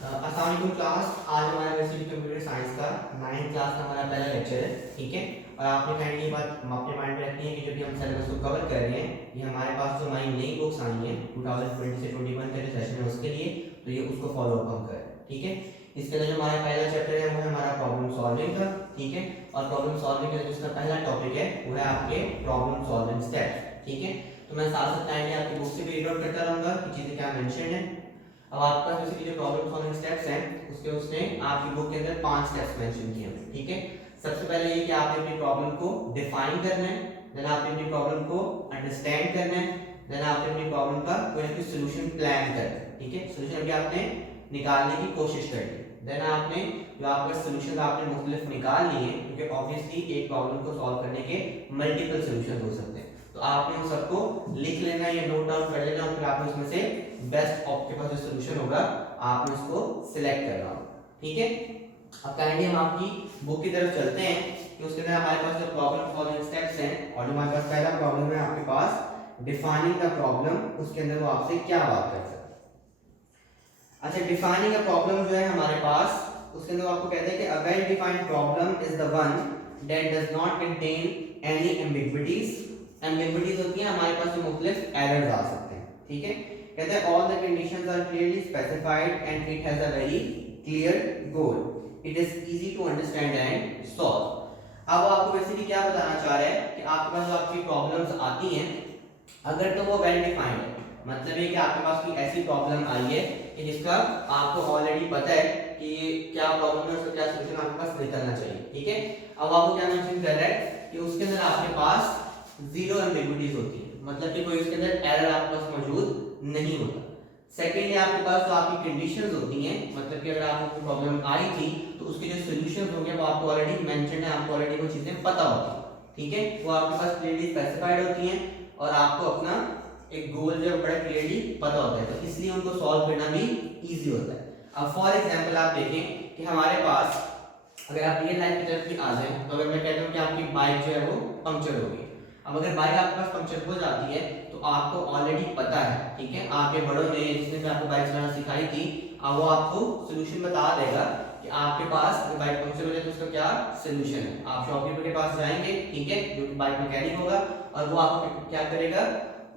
अस्सलाम वालेकुम क्लास। आज हमारा बेसिक कंप्यूटर साइंस का 9th क्लास का हमारा पहला लेक्चर है, ठीक है। और आपने काइंडली ये बात अपने माइंड में रखनी है कि जब भी हम सिलेबस को कवर कर रहे हैं, ये हमारे पास जो हमारी नई बुक्स आई हैं 2020 से 21 का जो सेशन है उसके लिए, तो ये उसको फॉलो अप हम करें, ठीक है। इसके अंदर जो हमारा पहला चैप्टर है वो है हमारा प्रॉब्लम सॉल्विंग का, ठीक है। और प्रॉब्लम सॉल्विंग का जिसका पहला टॉपिक है वो है आपके प्रॉब्लम सॉल्विंग स्टेप्स, ठीक है। तो मैं साथ साथ काइंडली आपकी बुक से भी रीड आउट करता रहूंगा कि चीजें क्या मेंशन है। अब आपका बेसिकली जो प्रॉब्लम सॉल्विंग स्टेप्स हैं उसने आपकी बुक के अंदर 5 स्टेप्स मेंशन किए हैं, ठीक है। सबसे पहले ये कि आपने अपनी प्रॉब्लम को डिफाइन करना है, देन आपने अपनी प्रॉब्लम को अंडरस्टैंड करना है, देन आपने अपनी प्रॉब्लम का कोई ना कोई सॉल्यूशन प्लान करना है, ठीक है। सॉल्यूशन अभी आपने निकालने की कोशिश करनी है, देन आपने जो आपका सॉल्यूशन आपने मुख्तलिफ निकाल लिए, क्योंकि ऑब्वियसली एक प्रॉब्लम को सॉल्व करने के मल्टीपल सॉल्यूशन हो सकते हैं, तो आपने उन सबको लिख लेना है या नोट डाउन कर लेना, और फिर आपने उसमें से बेस्ट आपके पास जो सॉल्यूशन होगा आपने उसको सिलेक्ट करना होगा, ठीक है। अब काइंडली हम आपकी बुक की तरफ चलते हैं कि उसके अंदर हमारे पास जो प्रॉब्लम सॉल्विंग स्टेप्स हैं, और जो हमारे पास पहला प्रॉब्लम है आपके पास डिफाइनिंग द प्रॉब्लम, उसके अंदर वो आपसे क्या बात करता है। अच्छा, डिफाइनिंग अ प्रॉब्लम जो है हमारे पास, उसके अंदर आपको कहते हैं कि a well defined problem is the one that does not contain any ambiguities. Ambiguities होती हैं हमारे पास जो मुख्तलिफ एरर्स आ सकते हैं, ठीक है। कहते हैं all the conditions are clearly specified and it has a very clear goal, it is easy to understand and solve. अब आपको बेसिकली क्या बताना चाह रहा है कि आपके पास जो आपकी प्रॉब्लम्स आती हैं, अगर तो वो वेल डिफाइंड है, मतलब ये कि आपके पास कोई ऐसी प्रॉब्लम आई है कि जिसका आपको ऑलरेडी पता है कि क्या प्रॉब्लम है, उसका क्या सॉल्यूशन आपके पास निकलना चाहिए, ठीक है। अब आपको क्या मेंशन कर रहा है कि उसके अंदर आपके पास जीरो एम्बिग्विटीज होती है, मतलब कि कोई उसके अंदर एरर आपके पास मौजूद नहीं होता। सेकेंडली आपके पास जो आपकी कंडीशंस होती हैं, मतलब कि अगर आपको प्रॉब्लम आई थी तो उसके जो सॉल्यूशंस होंगे वो आपको ऑलरेडी मेंशन है, आपको ऑलरेडी वो चीजें पता होती हैं, ठीक है। वो आपके पास क्लियरली स्पेसिफाइड होती हैं और आपको अपना एक गोल जो बड़ा क्लियरली पता होता है, तो इसलिए उनको सॉल्व करना भी इजी होता है। अब फॉर एग्जांपल आप देखें कि हमारे पास अगर आप रियल लाइफ की तरफ भी आ जाएं, तो अगर मैं कहता हूं कि आपकी बाइक जो है वो पंक्चर हो गई, अब अगर बाइक आपके पास पंक्चर हो जाती है तो आपको ऑलरेडी पता है, ठीक है। आपके बड़ों ने जिसने भी आपको बाइक चलाना सिखाई थी, अब वो आपको सॉल्यूशन बता देगा कि आपके पास अगर बाइक पंक्चर हो जाए तो उसका क्या सॉल्यूशन है। आप शॉपकीपर के पास जाएंगे, ठीक है, जो कि बाइक मैकेनिक होगा, और वो आपको क्या करेगा,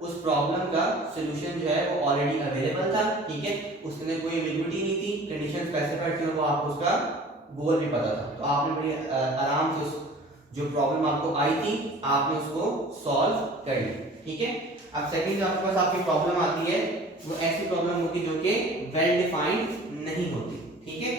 उस प्रॉब्लम का सॉल्यूशन जो है वो ऑलरेडी अवेलेबल था, ठीक है। उसके अंदर कोई एम्बिग्विटी नहीं थी, कंडीशन स्पेसिफाइड थी, और वो आपको उसका गोल भी पता था, तो आपने बड़ी आराम से उस जो प्रॉब्लम आपको आई थी आपने उसको सॉल्व कर लिया, ठीक है। अब सेकंड जो आपके पास आपकी प्रॉब्लम आती है वो ऐसी प्रॉब्लम होगी जो कि वेल डिफाइंड नहीं होती, ठीक है।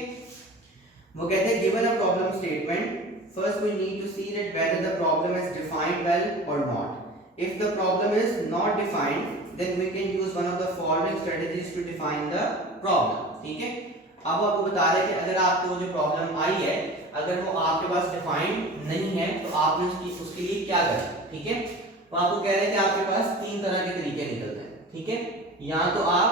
वो कहते हैं given a problem statement, first we need to see that whether the problem is defined well or not. If the problem is not defined, then we can use one of the following strategies to define the problem, ठीक है। अब वो आपको बता रहे हैं कि अगर आपको जो प्रॉब्लम आई है अगर वो आपके पास डिफाइंड नहीं है तो आपने उसके लिए क्या करना है, ठीक है। वो आपको कह रहे हैं कि आपके पास 3 तरह के तरीके निकलते हैं, ठीक है। या तो आप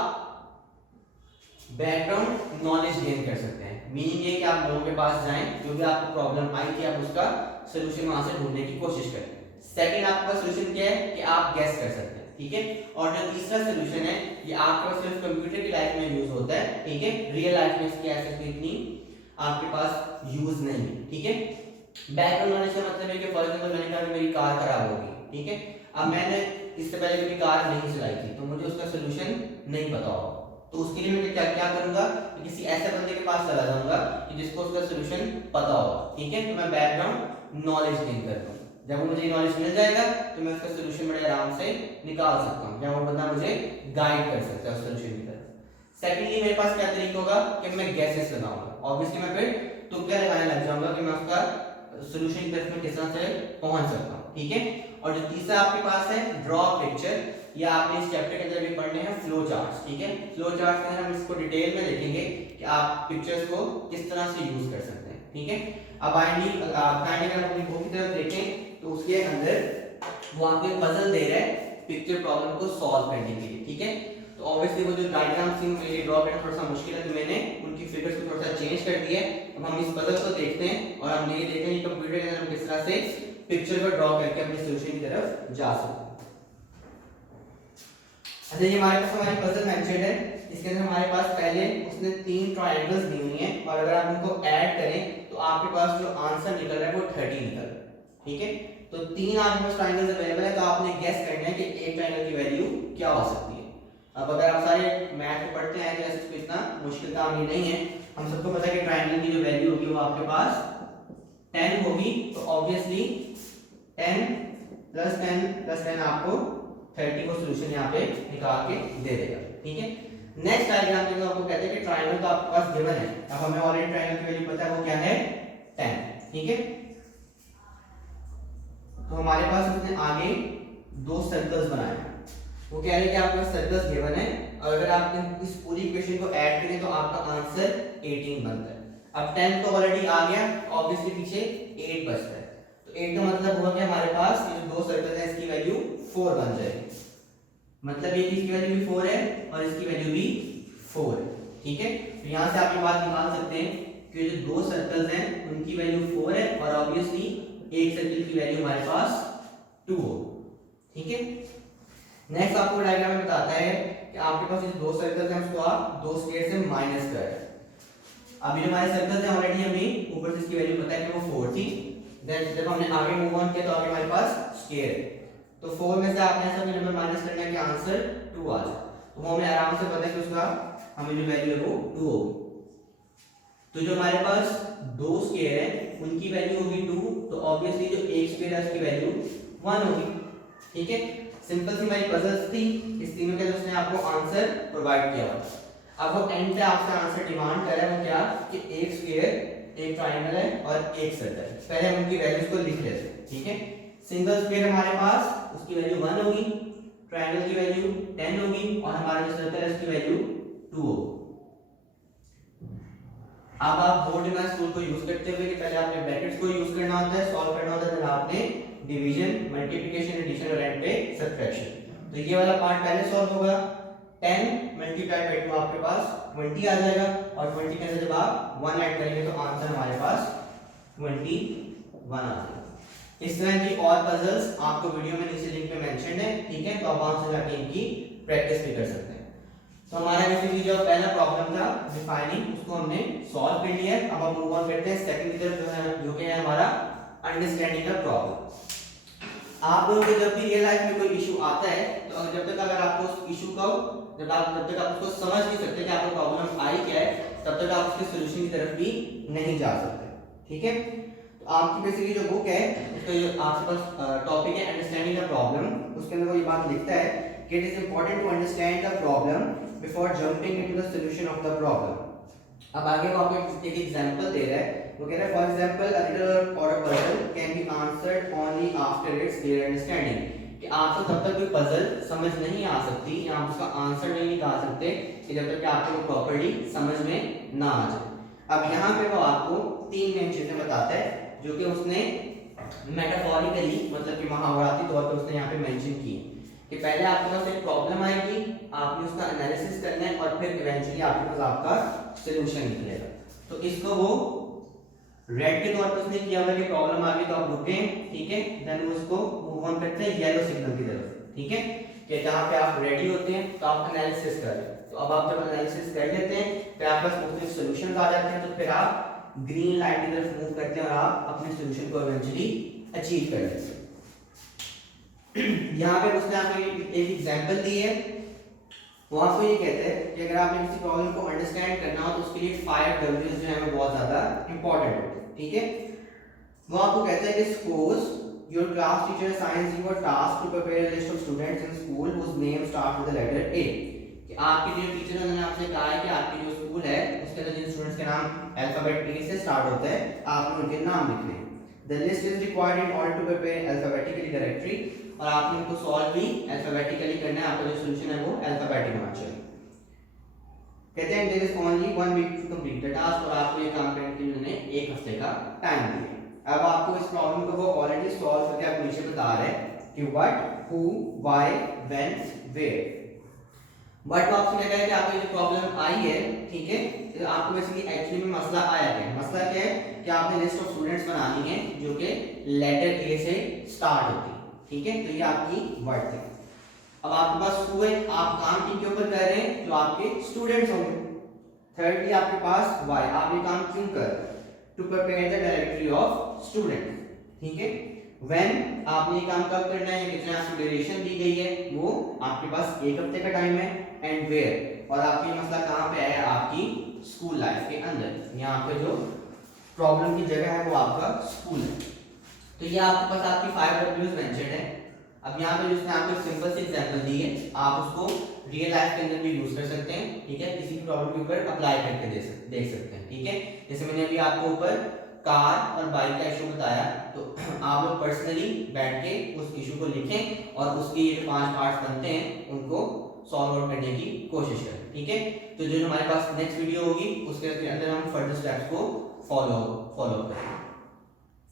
बैकग्राउंड नॉलेज गेन कर सकते हैं, मीनिंग ये कि आप लोगों के पास जाएं, जो भी आपको प्रॉब्लम आई थी आप उसका सॉल्यूशन वहां से ढूंढने की कोशिश करें। सेकंड आपका सॉल्यूशन क्या है कि आप गेस कर सकते हैं, ठीक है। और जो तीसरा सॉल्यूशन है ये आपके पास सिर्फ कंप्यूटर की लाइफ में यूज होता है, ठीक है। रियल लाइफ में इसकी ऐसे इतनी आपके पास यूज नहीं है, ठीक है। बैकग्राउंड नॉलेज का मतलब है कि फॉर एग्जांपल मैंने कहा मेरी कार खराब हो गई, ठीक है। अब मैंने इससे पहले कभी कार नहीं चलाई थी तो मुझे उसका सॉल्यूशन नहीं पता होगा, तो उसके लिए मैं क्या क्या करूंगा, किसी ऐसे बंदे के पास चला जाऊंगा कि जिसको उसका सॉल्यूशन पता होगा, ठीक है। तो मैं बैकग्राउंड नॉलेज गेन करता हूं, जब मुझे नॉलेज मिल जाएगा तो मैं उसका सॉल्यूशन बड़े आराम से निकाल सकता हूं, जब वो बंदा मुझे गाइड कर सकता है उस सॉल्यूशन की तरफ। सेकंडली मेरे पास क्या तरीका होगा कि मैं गैसेस लगाऊंगा, ऑब्वियसली मैं फिर तुक्के लगाने लग जाऊंगा कि मैं उसका सॉल्यूशन की तरफ में किस तरह से पहुंच सकता हूं, ठीक है। और जो तीसरा आपके पास है ड्रॉ पिक्चर, या आपने इस चैप्टर के अंदर भी पढ़ने हैं फ्लो चार्ट्स, ठीक है। फ्लो चार्ट्स के अंदर हम इसको डिटेल में देखेंगे कि आप पिक्चर्स को किस तरह से यूज कर सकते हैं, ठीक है। अब काइंडली अगर अपनी बुक की तरफ देखें तो उसके अंदर वो आपको एक पजल दे रहा है पिक्चर प्रॉब्लम को सॉल्व करने के लिए, ठीक है। तो ऑब्वियसली वो जो डायग्राम थी मेरे लिए ड्रॉ करना थोड़ा सा मुश्किल है, तो मैंने उनकी फिगर्स को थोड़ा सा चेंज कर दिया है। अब हम इस पजल को देखते हैं और हम ये देखते हैं कि कंप्यूटर के अंदर हम किस तरह से पिक्चर को ड्रॉ करके अपने सॉल्यूशन की तरफ जा सकते हैं। अच्छा, ये हमारे पास हमारी पजल मेंशन्ड है, इसके अंदर हमारे पास पहले उसने 3 ट्रायंगल्स दी हुई हैं और अगर आप उनको ऐड करें तो आपके पास जो आंसर निकल रहा है वो 30 निकल रहा है, ठीक है। तो 3 आपके पास ट्रायंगल्स अवेलेबल है, तो आपने गेस करना है कि एक ट्रायंगल की वैल्यू क्या हो सकती है। अब अगर आप सारे मैथ को पढ़ते हैं तो ऐसे तो इतना मुश्किल काम ये नहीं है, हम सबको पता है कि ट्रायंगल की जो वैल्यू होगी वो आपके पास 10 होगी, तो ऑब्वियसली 10 प्लस 10 प्लस 10 आपको 30 को सॉल्यूशन यहाँ पे निकाल के दे देगा, ठीक है। नेक्स्ट डायग्राम में आपको कहते हैं कि ट्रायंगल तो आपके पास गिवन है, अब हमें ऑलरेडी ट्रायंगल की वैल्यू पता है वो क्या है 10, ठीक है। तो हमारे पास उसने आगे 2 सर्कल्स बनाए हैं, वो कह रहे हैं कि आपके पास सर्कल्स गिवन है और अगर आप इस पूरी इक्वेशन को ऐड करें तो आपका आंसर 18 बनता है। अब 10 तो ऑलरेडी आ गया, ऑब्वियसली पीछे 8 बचता है, तो 8 का मतलब हुआ कि हमारे पास ये जो 2 सर्कल है इसकी वैल्यू 4 बन जाएगी, मतलब ये इसकी वैल्यू भी 4 है और इसकी वैल्यू भी 4 है, ठीक है। तो यहां से आप ये बात निकाल सकते हैं कि जो 2 सर्कल्स हैं उनकी वैल्यू 4 है और ऑब्वियसली एक सर्कल की वैल्यू हमारे पास 2 हो, ठीक है। नेक्स्ट आपको डायग्राम में बताता है कि आपके पास ये 2 सर्कल्स हैं, उसको आप 2 स्क्वायर से माइनस कर, अभी जो हमारे सर्कल्स हैं ऑलरेडी हमें ऊपर से इसकी वैल्यू पता है कि वो 4 थी, देन जब हमने आगे मूव ऑन किया तो आगे हमारे पास स्क्वायर है, तो 4 में से आपने ऐसा कोई नंबर माइनस करना है कि आंसर 2 आ जाए, तो वो हमें आराम से पता है कि उसका हमें जो वैल्यू है वो 2 होगी। तो जो हमारे पास 2 स्क्वायर है उनकी वैल्यू होगी 2, तो ऑब्वियसली जो एक स्क्वायर है उसकी वैल्यू 1 होगी, ठीक है। सिंपल सी हमारी पजल्स थी, इस तीनों के लिए उसने आपको आंसर प्रोवाइड किया हुआ। अब वो एंड पे आपसे आंसर डिमांड कर रहा है वो क्या कि एक स्क्वायर, एक ट्रायंगल है और एक सर्कल, पहले हम उनकी वैल्यूज को लिख लेते हैं, ठीक है। सिंगल स्क्वायर हमारे पास उसकी वैल्यू 1 होगी, ट्रायंगल की वैल्यू 10 होगी और हमारा जो सर्कल है उसकी वैल्यू 2 होगी। अब आप बोर्ड में स्कूल को यूज करते हुए कि पहले आपने ब्रैकेट्स को यूज करना होता है, सॉल्व करना होता है, फिर आपने डिवीजन, मल्टीप्लिकेशन, एडिशन और एंड पे सब्ट्रैक्शन। तो ये वाला पार्ट पहले सॉल्व होगा, 10 मल्टीप्लाई बाय 2 आपके पास 20 आ जाएगा और 20 के अंदर जब आप 1 ऐड करेंगे तो आंसर हमारे पास 21 आ जाएगा। इस तरह की और पजल्स आपको वीडियो में नीचे लिंक पे मेंशन है, ठीक है, तो आप वहां से जाके इनकी प्रैक्टिस भी कर सकते हैं। तो हमारा बेसिकली जो पहला प्रॉब्लम था डिफाइनिंग, उसको हमने सॉल्व कर लिया है। अब हम मूव ऑन करते हैं सेकंड की तरफ, जो है जो कि है हमारा अंडरस्टैंडिंग द प्रॉब्लम। आप लोगों को जब भी रियल लाइफ में कोई इशू आता है तो जब तक अगर आपको उस इशू का जब तक आप उसको समझ नहीं सकते कि आपको प्रॉब्लम आई क्या है, तब तक आप उसके सॉल्यूशन की तरफ भी नहीं जा सकते, ठीक है। तो आपकी बेसिकली जो बुक है उसका जो आपके पास टॉपिक है अंडरस्टैंडिंग द प्रॉब्लम, उसके अंदर वो ये बात लिखता है कि it is important to understand the problem before jumping into the solution of the problem. अब आगे वो आपको एक एग्जांपल दे रहा है, वो कह रहा है फॉर एग्जांपल अ रिडल और a puzzle can be answered only after it's clear understanding, कि आपको तब तक कोई पजल समझ नहीं आ सकती या आप उसका आंसर नहीं निकाल सकते कि जब तक कि आपको वो प्रॉपर्ली समझ में ना आ जाए। अब यहाँ पे वो आपको 3 मेन चीजें बताता है जो कि उसने मेटाफोरिकली मतलब कि महावराती तौर पे उसने यहाँ पे मेंशन की है कि पहले आपके पास एक प्रॉब्लम आएगी, आपने उसका एनालिसिस करना है और फिर इवेंचुअली आपके पास आपका सॉल्यूशन निकलेगा। तो इसको वो रेड के तौर पे उसने किया हुआ कि प्रॉब्लम आ गई तो आप रुकें, ठीक है, देन उसको मूव ऑन करते हैं येलो सिग्नल की तरफ, ठीक है, कि जहां पे आप रेडी होते हैं तो आप एनालिसिस करें। तो अब आप जब एनालिसिस कर लेते हैं फिर आपके पास मुख्तलिफ सॉल्यूशंस आ जाते हैं, तो फिर आप ग्रीन लाइन की तरफ मूव करते हैं और आप अपने सॉल्यूशन को इवेंचुअली अचीव कर लेते हैं। यहाँ पे उसने आपको एक एग्जांपल दी है, वो आपको ये कहते हैं कि अगर आपने किसी प्रॉब्लम को अंडरस्टैंड करना हो तो उसके लिए 5 W's जो है वो बहुत ज्यादा इंपॉर्टेंट होते हैं, ठीक है। वो आपको कहते हैं कि suppose your class teacher assigns you a task to prepare a list of students in school whose name start with the letter A, कि आपके जो टीचर ने आपसे कहा है कि आपकी जो स्कूल है उसके अंदर जिन स्टूडेंट्स के नाम अल्फाबेट ए से स्टार्ट होता है आपने उनके नाम लिखने हैं। The list is required in order to prepare alphabetically directory, और आपने इनको सॉल्व भी अल्फाबेटिकली करना है, आपका जो सॉल्यूशन है वो अल्फाबेटिक होना चाहिए। कहते हैं there is only 1 week to complete the task, और आपको ये काम करने के लिए उन्होंने 1 हफ्ते का टाइम दिया। अब आपको इस प्रॉब्लम को वो ऑलरेडी सॉल्व करके आप नीचे बता रहे हैं कि what, who, why, when, where. But वो आपसे कहता है कि आपको ये प्रॉब्लम आई है, ठीक है, तो आपको बेसिकली एक्चुअली में मसला आया है। मसला क्या है कि आपने लिस्ट ऑफ स्टूडेंट्स बनानी है जो कि लेटर ए से स्टार्ट होती है, ठीक है, तो ये आपकी वर्ड थी। अब आपके पास टू है, आप काम किनके ऊपर कर रहे हैं, जो आपके स्टूडेंट्स होंगे। thirdly आपके पास y, आप ये काम क्यों कर रहे हैं, to prepare the directory of student, ठीक है। when आपने ये काम कब करना है, कितने आपको ड्यूरेशन दी गई है, वो आपके पास 1 हफ्ते का टाइम है। एंड वेयर, और आपकी मसला कहाँ पे आया, आपकी स्कूल लाइफ के अंदर। यहाँ पे जो प्रॉब्लम की जगह है वो आपका स्कूल है। तो ये आपके पास आपकी 5 W's मेंशन है। अब यहाँ पे जिसने आपको सिंपल सी एग्जांपल दी है, आप उसको रियल लाइफ के अंदर भी यूज कर सकते हैं, ठीक है, किसी भी प्रॉब्लम के ऊपर अप्लाई करके देख सकते हैं, ठीक है। जैसे मैंने अभी आपको ऊपर कार और बाइक का इशू बताया, तो आप लोग पर्सनली बैठ के उस इशू को लिखें और उसके ये जो 5 पार्ट्स बनते हैं उनको सॉल्व आउट करने की कोशिश करें, ठीक है। तो जो हमारे पास नेक्स्ट वीडियो होगी उसके अंदर हम फर्दर स्टेप्स को फॉलो करें।